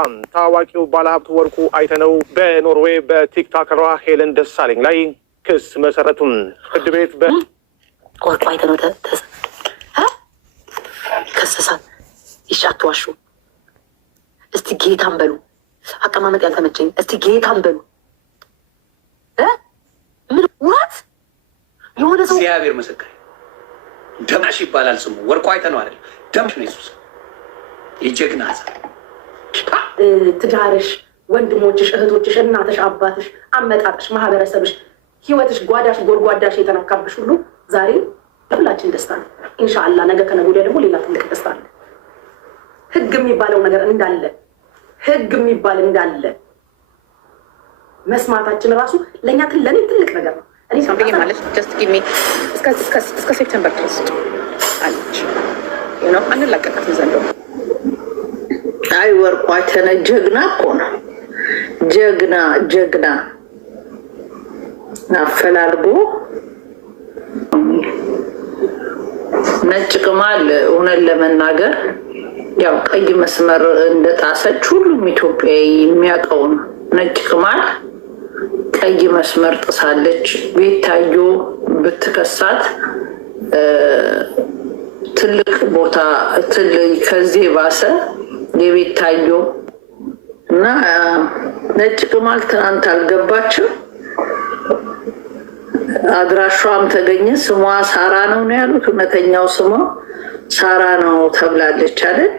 አልጠፋም። ታዋቂው ባለሀብት ወርቁ አይተነው በኖርዌይ በቲክቶከሯ ሄለን ደሳለኝ ላይ ክስ መሰረቱን ፍርድ ቤት ወርቁ አይተነው ከሰሳት። ይሻትዋሹ እስቲ ጌታን በሉ። አቀማመጥ ያልተመቸኝ እስቲ ጌታን በሉ። ምን ዋት የሆነ ሰው እግዚአብሔር መሰከረ። ደማሽ ይባላል ስሙ። ወርቁ አይተነው አይደል? ደማሽ ነው ኢየሱስ። የጀግና ትዳርሽ፣ ወንድሞችሽ፣ እህቶችሽ፣ እናትሽ፣ አባትሽ፣ አመጣጥሽ፣ ማህበረሰብሽ፣ ህይወትሽ፣ ጓዳሽ፣ ጎድጓዳሽ የተነካብሽ ሁሉ ዛሬ ሁላችን ደስታ ነው። ኢንሻአላህ ነገ ከነገ ወዲያ ደግሞ ሌላ ትልቅ ደስታ አለ። ህግ የሚባለው ነገር እንዳለ ህግ የሚባል እንዳለ መስማታችን ራሱ ለእኛ ለእኔ ትልቅ ነገር ነው። እኔ ሳምቲንግ ማለት ጀስት ጊቭ ሚ እስከ ሴፕቴምበር ድረስ አለች ነው አንላቀቃትም ዘንድሮ። አይ ወርቁ አይተነው ጀግና እኮ ነው። ጀግና አፈላልጎ ነጭ ቅማል እውነት ለመናገር ያው ቀይ መስመር እንደጣሰች ሁሉም ኢትዮጵያዊ የሚያውቀው ነው። ነጭ ቅማል ቀይ መስመር ጥሳለች። ቤታዮ ብትከሳት ትልቅ ቦታ ከዚህ ባሰ የቤታዮ እና ነጭ ቅማል ትናንት አልገባችም። አድራሿም ተገኘ። ስሟ ሳራ ነው ያሉት። እውነተኛው ስሟ ሳራ ነው ተብላለች አይደል?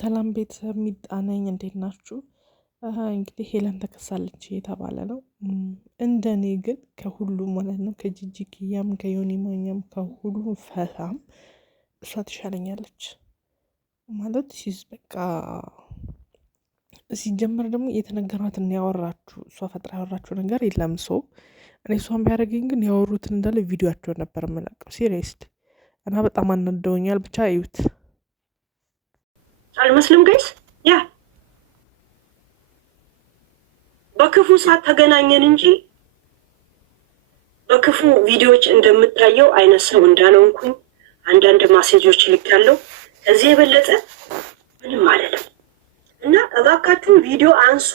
ሰላም ቤተሰብ ሚጣነኝ እንዴት ናችሁ? እንግዲህ ሄለን ተከሳለች የተባለ ነው። እንደኔ ግን ከሁሉም ማለት ነው ከጂጂኪያም ከዮኒ ማኛም ከሁሉም ፈላም እሷ ትሻለኛለች ማለት ሲዝ በቃ ሲጀመር ደግሞ የተነገራትን ያወራችሁ እሷ ፈጥራ ያወራችሁ ነገር የለም። ሰው እኔ እሷን ቢያደርገኝ ግን ያወሩትን እንዳለ ቪዲዮቸውን ነበር የምለቀው ሲሪየስሊ እና በጣም አናደውኛል። ብቻ እዩት። አልመስልም ጋይስ ያ በክፉ ሰዓት ተገናኘን እንጂ በክፉ ቪዲዮዎች እንደምታየው አይነት ሰው እንዳልሆንኩኝ አንዳንድ ማሴጆች ልካለሁ። ከዚህ የበለጠ ምንም አይደለም እና እባካችሁ ቪዲዮ አንሱ።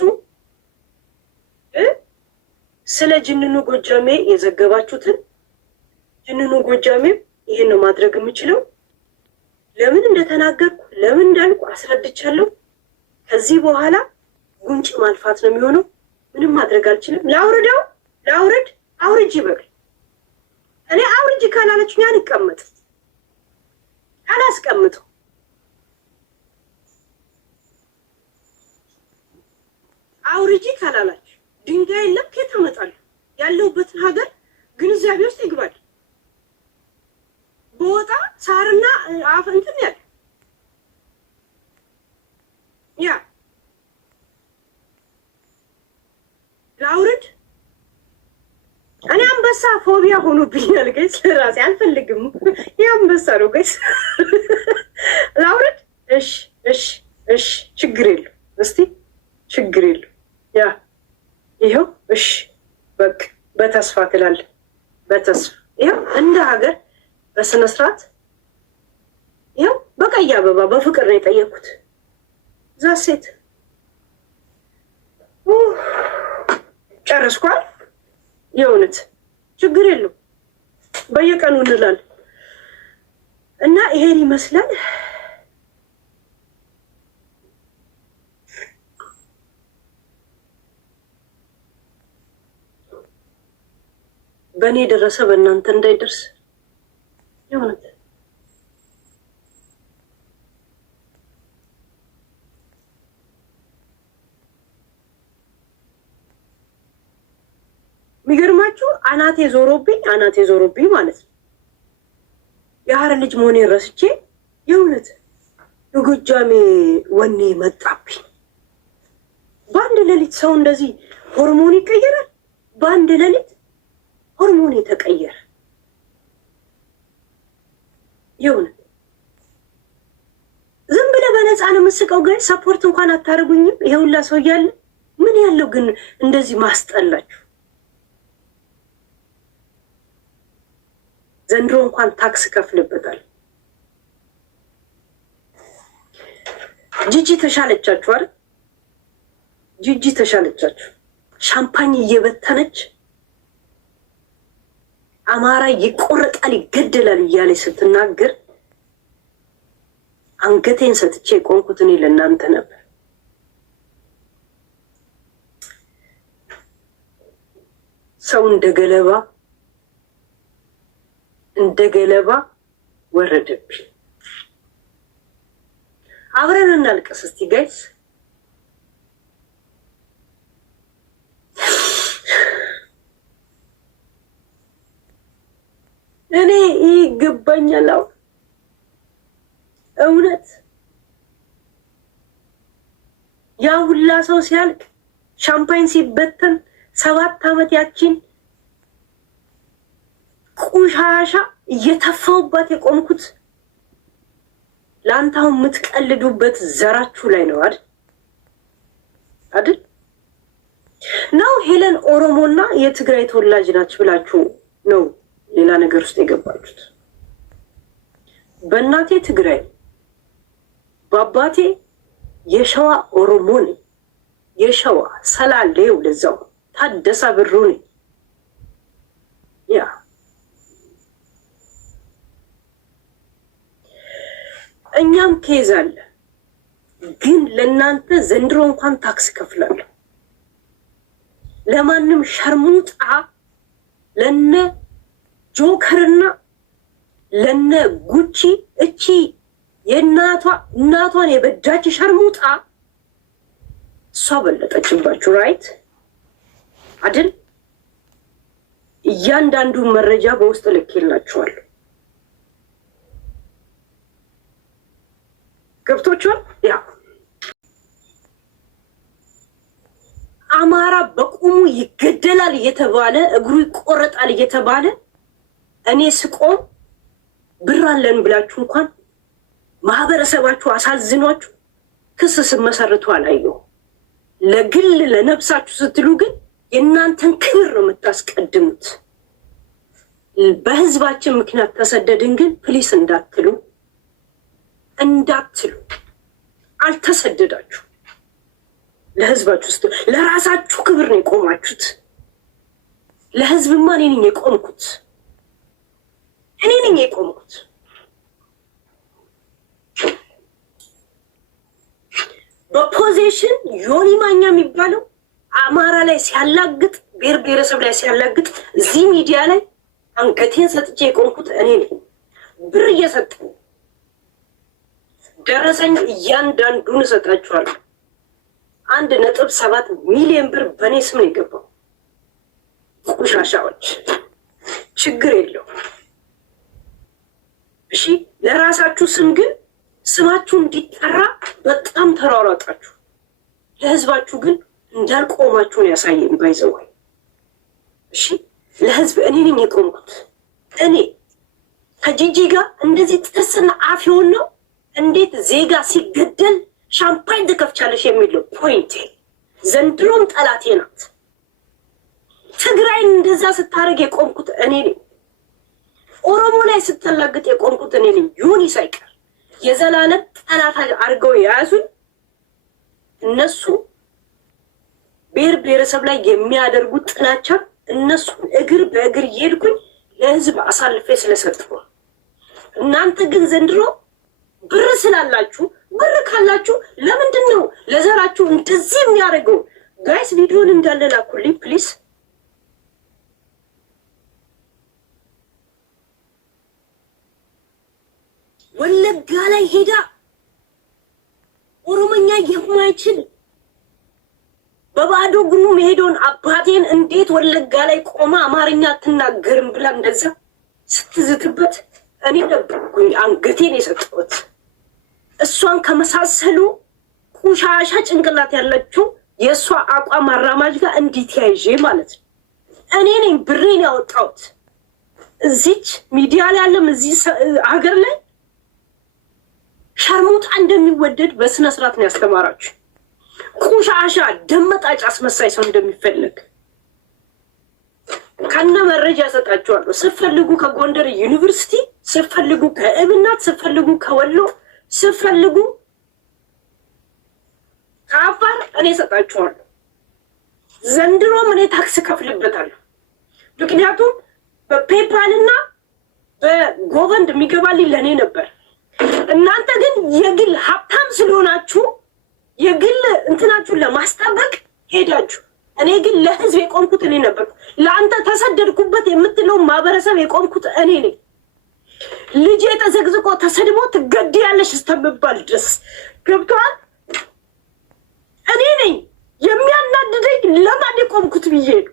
ስለ ጅንኑ ጎጃሜ የዘገባችሁትን ጅንኑ ጎጃሜ ይሄን ነው ማድረግ የምችለው። ለምን እንደተናገርኩ ለምን እንዳልኩ አስረድቻለሁ። ከዚህ በኋላ ጉንጭ ማልፋት ነው የሚሆነው። ምንም ማድረግ አልችልም። ላውርድ አውርጅ ይበቃል። እኔ አውርጅ ካላለችኝ አልቀመጥ አላስቀምጡ። አውርጂ ካላላችሁ ድንጋይ የለም ከየት አመጣለሁ? ያለሁበትን ሀገር ግንዛቤ ውስጥ ይግባል። በወጣ ሳርና አፍ እንትን ያለ ያ ላውርድ። እኔ አንበሳ ፎቢያ ሆኖብኛል ጋይስ። ለራሴ አልፈልግም። አንበሳ ነው ጋይስ። ላውርድ። እሺ ችግር የለው። እስቲ ችግር የለው። ያ ይኸው እሺ በቃ በተስፋ ትላለህ። በተስፋ ይኸው እንደ ሀገር በስነ ስርዓት ይኸው በቀይ አበባ በፍቅር ነው የጠየኩት። ዛሴት ጨረስኳል። የእውነት ችግር የለው። በየቀኑ እንላለን እና ይሄን ይመስላል። በእኔ ደረሰ በእናንተ እንዳይደርስ የእውነት የሚገርማችሁ አናቴ ዞሮብኝ ማለት ነው። የሀረር ልጅ መሆኔን ረስቼ የእውነት የጎጃሜ ወኔ መጣብኝ። በአንድ ሌሊት ሰው እንደዚህ ሆርሞን ይቀየራል። በአንድ ሌሊት ሆርሞን የተቀየረ የእውነት ዝም ብለህ በነፃ ነው የምትስቀው። ግን ሰፖርት እንኳን አታደርጉኝም። ይሄ ሁላ ሰው እያለ ምን ያለው ግን እንደዚህ ማስጠላችሁ? ዘንድሮ እንኳን ታክስ ከፍልበታል። ጂጂ ተሻለቻችሁ አይደል? ጂጂ ተሻለቻችሁ። ሻምፓኝ እየበተነች አማራ ይቆረጣል ይገደላል እያለች ስትናገር አንገቴን ሰጥቼ ቆንኩት እኔ ለእናንተ ነበር። ሰው እንደ ገለባ ወረደብኝ። አብረን እናልቀስ እስቲ ጋይስ። እኔ ይገባኛል እውነት ያ ሁላ ሰው ሲያልቅ ሻምፓኝ ሲበተን 7 ዓመት ያቺን ቁሻሻ እየተፋውባት የቆምኩት ላንታው የምትቀልዱበት ዘራችሁ ላይ ነው አይደል? ነው ሄለን ኦሮሞና የትግራይ ተወላጅ ናች ብላችሁ ነው ሌላ ነገር ውስጥ የገባችሁት። በእናቴ ትግራይ በአባቴ የሸዋ ኦሮሞ ነኝ። የሸዋ ሰላሌው ለዛው ታደሳ ብሩ ነኝ። ያ እኛም ኬዝ አለ፣ ግን ለእናንተ ዘንድሮ እንኳን ታክስ ከፍላለሁ። ለማንም ሸርሙጣ ለነ ጆከርና ለነ ጉቺ እቺ እናቷን የበዳች ሸርሙጣ እሷ በለጠችባችሁ። ራይት አይደል? እያንዳንዱ መረጃ በውስጥ ልኬላችኋለሁ። ገብቶቿል። ያ አማራ በቁሙ ይገደላል እየተባለ እግሩ ይቆረጣል እየተባለ እኔ ስቆም ብር አለን ብላችሁ እንኳን ማህበረሰባችሁ አሳዝኗችሁ ክስ ስመሰርቱ አላየሁ። ለግል ለነፍሳችሁ ስትሉ ግን የእናንተን ክብር ነው የምታስቀድሙት። በህዝባችን ምክንያት ተሰደድን ግን ፕሊስ እንዳትሉ አልተሰደዳችሁ። ለህዝባችሁ ስትሉ ለራሳችሁ ክብር ነው የቆማችሁት። ለህዝብማ እኔ ነኝ የቆምኩት። በፖዚሽን ዮኒ ማኛ የሚባለው አማራ ላይ ሲያላግጥ፣ ብሔር ብሔረሰብ ላይ ሲያላግጥ እዚህ ሚዲያ ላይ አንገቴን ሰጥቼ የቆምኩት እኔ ነኝ። ብር እየሰጠኝ ደረሰኝ እያንዳንዱን እሰጣችኋለሁ። 1.7 ሚሊዮን ብር በእኔ ስም ነው የገባው። ቆሻሻዎች ችግር የለው እሺ። ለራሳችሁ ስም ግን ስማችሁ እንዲጠራ በጣም ተሯሯጣችሁ። ለህዝባችሁ ግን እንዳልቆማችሁን ያሳየን ባይዘዋል። እሺ ለህዝብ እኔ ነኝ የቆምኩት። እኔ ከጂጂ ጋር እንደዚህ ጥርስና አፍ የሆን ነው። እንዴት ዜጋ ሲገደል ሻምፓኝ ትከፍቻለሽ የሚለው ፖይንቴ። ዘንድሮም ጠላቴ ናት። ትግራይን እንደዛ ስታደርግ የቆምኩት እኔ ነኝ። ኦሮሞ ላይ ስተላግጥ የቆምኩት እኔ ነኝ። ዮኒ ሳይቀር የዘላለም ጠላት አድርገው የያዙኝ እነሱ ብሔር ብሔረሰብ ላይ የሚያደርጉት ጥላቻ እነሱ እግር በእግር እየሄድኩኝ ለህዝብ አሳልፌ ስለሰጠሁ። እናንተ ግን ዘንድሮ ብር ስላላችሁ ብር ካላችሁ ለምንድን ነው ለዘራችሁ እንደዚህ የሚያደርገው? ጋይስ ቪዲዮን እንዳለ ላኩልኝ ፕሊስ። ወለጋ ላይ ሄዳ ኦሮሞኛ የማይችል በባዶ እግሩ መሄዶን አባቴን እንዴት ወለጋ ላይ ቆማ አማርኛ አትናገርም ብላ እንደዛ ስትዝትበት እኔ ነበርኩኝ አንገቴን የሰጠሁት። እሷን ከመሳሰሉ ቁሻሻ ጭንቅላት ያለችው የእሷ አቋም አራማጅ ጋር እንዴት ያይዤ ማለት ነው። እኔ ነኝ ብሬን ያወጣሁት። እዚች ሚዲያ ላይ ያለም እዚህ ሀገር ላይ ሸርሙጣ እንደሚወደድ በስነ ስርዓት ነው ያስተማራችሁ። ቁሻሻ ደመጣጭ አስመሳይ ሰው እንደሚፈልግ ከነ መረጃ ሰጣችኋለሁ። ስትፈልጉ ከጎንደር ዩኒቨርሲቲ፣ ስትፈልጉ ከእብናት፣ ስትፈልጉ ከወሎ፣ ስትፈልጉ እኔ እሰጣችኋለሁ። ዘንድሮም እኔ ታክስ ከፍልበታለሁ። ምክንያቱም በፔፓል እና በጎቨንድ የሚገባልኝ ለእኔ ነበር። እናንተ ግን የግል ሀብታም ስለሆናችሁ የግል እንትናችሁን ለማስጠበቅ ሄዳችሁ፣ እኔ ግን ለህዝብ የቆምኩት እኔ ነበር። ለአንተ ተሰደድኩበት የምትለው ማህበረሰብ የቆምኩት እኔ ነኝ። ልጄ ተዘግዝቆ ተሰድቦ ትገድያለሽ እስከምባል ድረስ ገብቶሃል? እኔ ነኝ። የሚያናድደኝ ለማን የቆምኩት ብዬ ነው።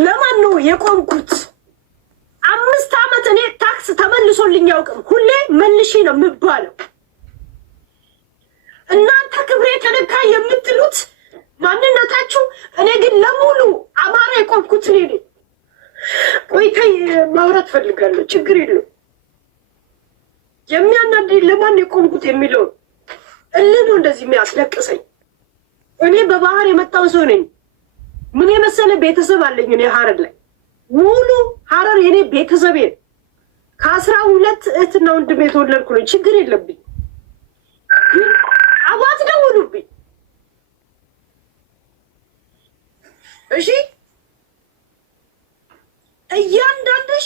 ለማን ነው የቆምኩት? 5 ዓመት እኔ ታክስ ተመልሶልኝ ያውቅም። ሁሌ መልሺ ነው የምባለው። እናንተ ክብሬ ተነካ የምትሉት ማንነታችሁ፣ እኔ ግን ለሙሉ አማራ የቆምኩት እኔ ነኝ። ቆይተይ ማውራት ፈልጋለሁ። ችግር የለው። የሚያናድደኝ ለማን የቆምኩት የሚለው እልህ ነው እንደዚህ የሚያስለቅሰኝ። እኔ በባህር የመጣው ሰው ነኝ። ምን የመሰለ ቤተሰብ አለኝ። እኔ ሀረር ላይ ሙሉ ሀረር የኔ ቤተሰቤ ከ12 እህትና ወንድም የተወለድኩ ነኝ። ችግር የለብኝ። አባት ደውሉብኝ እሺ። እያንዳንድሽ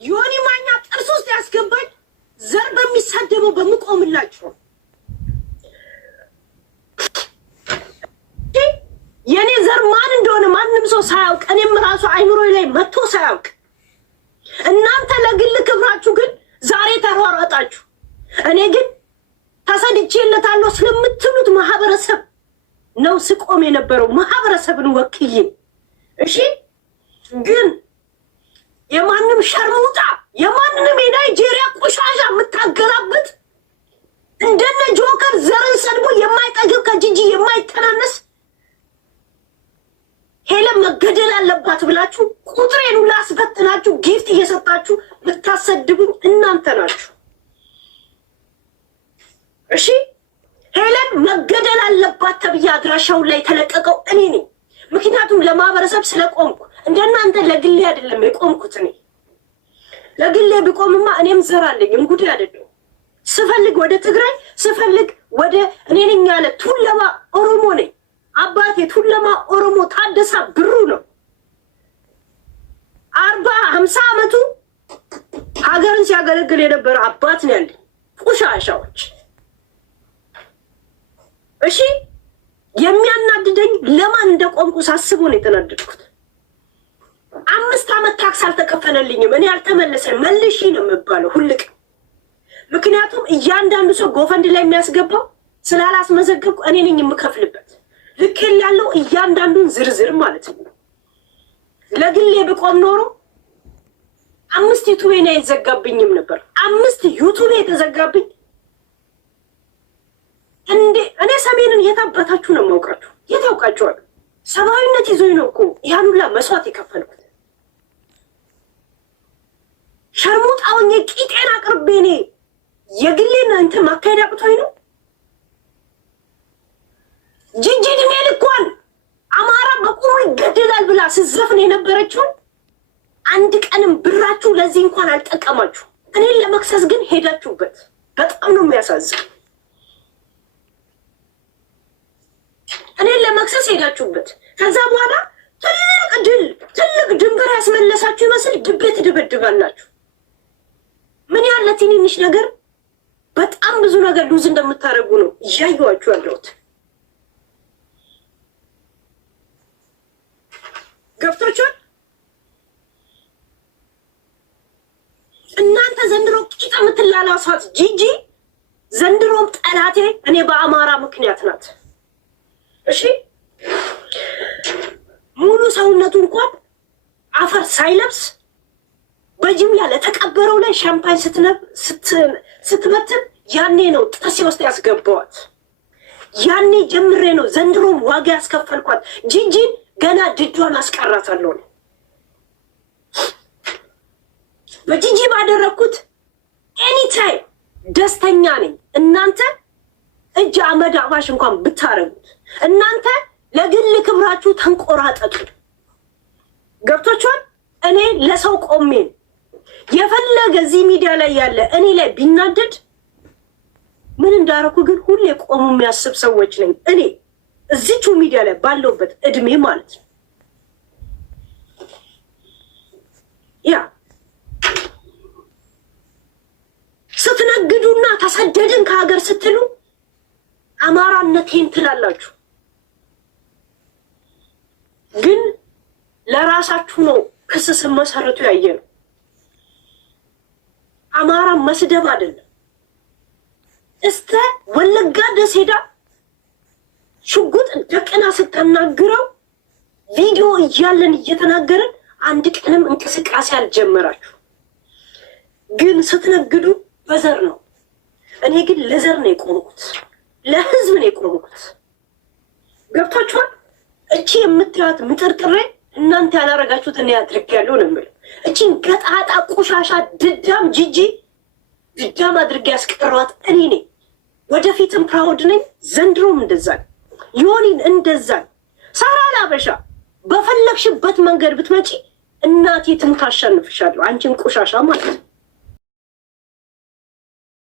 ዮኒ ማኛ ጥርስ ውስጥ ያስገባኝ ዘር በሚሳደበው በምቆምላቸው የኔ ዘር ማን እንደሆነ ማንም ሰው ሳያውቅ እኔም ራሱ አይምሮ ላይ መጥቶ ሳያውቅ እናንተ ለግል ክብራችሁ ግን ዛሬ ተሯሯጣችሁ። እኔ ግን ተሰድቼለታለሁ ስለምትሉት ማህበረሰብ ነው ስቆም የነበረው፣ ማህበረሰብን ወክዬ እሺ። ግን የማንም ሸርሙጣ የማንንም የናይጄሪያ ቆሻሻ የምታገላብጥ እንደነ ጆከር ዘርን ሰድቦ የማይጠግብ ከጂጂ የማይተናነስ ሄለን መገደል አለባት ብላችሁ ቁጥሬን ሁላ አስበትናችሁ ጊፍት እየሰጣችሁ ልታሰድቡኝ እናንተ ናችሁ። እሺ ሄለን መገደል አለባት ተብዬ አድራሻውን ላይ ተለቀቀው እኔ ነኝ። ምክንያቱም ለማህበረሰብ ስለቆምኩ እንደናንተ ለግሌ አይደለም የቆምኩት። እኔ ለግሌ ቢቆምማ እኔም ዘር አለኝ፣ እንጉዳይ አይደለም። ስፈልግ ወደ ትግራይ ስፈልግ ወደ እኔ ነኝ ያለ ቱለማ ኦሮሞ ነኝ። አባቴ ቱለማ ኦሮሞ ታደሳ ብሩ ነው። 40-50 ዓመቱ ሀገርን ሲያገለግል የነበረ አባት ነው ያለኝ። ቁሻሻዎች እሺ። የሚያናድደኝ ለማን እንደቆምኩ ሳስቡ ነው የተናደድኩት። 5 ዓመት ታክስ አልተከፈለልኝም። እኔ አልተመለሰም መልሺ ነው የምባለው ሁልቅ። ምክንያቱም እያንዳንዱ ሰው ጎፈንድ ላይ የሚያስገባው ስላላስመዘገብኩ እኔ ነኝ የምከፍልበት። ልክ ያለው እያንዳንዱን ዝርዝር ማለት ነው። ለግሌ ብቆም ኖሮ 5 ዩቱቤ ነው የተዘጋብኝም ነበር። 5 ዩቱቤ የተዘጋብኝ እንዴ! እኔ ሰሜንን የታበታችሁ ነው የማውቃችሁ። የታውቃችኋል። ሰብአዊነት ይዞኝ ነው እኮ ያን ሁላ መስዋዕት የከፈልኩት። ሸርሙጣውኝ ቂጤን አቅርቤ እኔ የግሌን እንትን ማካሄድ አቅቶኝ ነው። ጂጂ እድሜ ልኳን አማራ በቁሙ ይገደላል ብላ ስዘፍን የነበረችውን አንድ ቀንም ብራችሁ ለዚህ እንኳን አልጠቀማችሁ። እኔን ለመክሰስ ግን ሄዳችሁበት። በጣም ነው የሚያሳዝን። እኔን ለመክሰስ ሄዳችሁበት። ከዛ በኋላ ትልቅ ድንበር ያስመለሳችሁ ይመስል ድቤ ትደበድባላችሁ። ምን ያለ ትንንሽ ነገር በጣም ብዙ ነገር ሉዝ እንደምታደርጉ ነው እያየኋችሁ ያለሁት። ገብቶቻል። እናንተ ዘንድሮ ቂጥ የምትላላሷት ጂጂ ዘንድሮም ጠላቴ እኔ በአማራ ምክንያት ናት። እሺ ሙሉ ሰውነቱ እንኳን አፈር ሳይለብስ በጅምላ ለተቀበረው ላይ ሻምፓኝ ስትበትን ያኔ ነው ጥርሴ ውስጥ ያስገባዋት። ያኔ ጀምሬ ነው ዘንድሮም ዋጋ ያስከፈልኳት። ጂጂን ገና ድጇን አስቀራታለሁ። በጂጂ ባደረግኩት ኤኒታይም ደስተኛ ነኝ። እናንተ እጅ አመድ አባሽ እንኳን ብታረጉት፣ እናንተ ለግል ክብራችሁ ተንቆራጠጡ። ገብቶቿል። እኔ ለሰው ቆሜን የፈለገ እዚህ ሚዲያ ላይ ያለ እኔ ላይ ቢናደድ ምን እንዳረኩ ግን ሁሌ ቆሙ የሚያስብ ሰዎች ነኝ እኔ እዚቹ ሚዲያ ላይ ባለውበት እድሜ ማለት ነው። ያ ስትነግዱና ተሰደድን ከሀገር ስትሉ አማራነቴን ትላላችሁ፣ ግን ለራሳችሁ ነው ክስ ስትመሰርቱ ያየ ነው። አማራ መስደብ አይደለም። እስተ ወለጋ ደስ ሄዳ ሽጉጥ ደቅና ስትናገረው ቪዲዮ እያለን እየተናገረን አንድ ቀንም እንቅስቃሴ አልጀመራችሁ። ግን ስትነግዱ በዘር ነው። እኔ ግን ለዘር ነው የቆምኩት፣ ለህዝብ ነው የቆምኩት። ገብታችኋል? እቺ የምታዩት ምጥርጥሬ እናንተ ያላረጋችሁት እኔ አድርጌያለሁ ነው የምልህ። እቺን ገጣጣ ቆሻሻ ድዳም ጂጂ ድዳም አድርጌ ያስቀሯት እኔ ነኝ። ወደፊትም ፕራውድ ነኝ። ዘንድሮም እንደዛ ነው። ዮኒን እንደዛ ነው። ሳራ ላበሻ በፈለግሽበት መንገድ ብትመጪ እናቴ ትሙት አሸንፍሻለሁ። አንቺን ቆሻሻ ማለት ነው።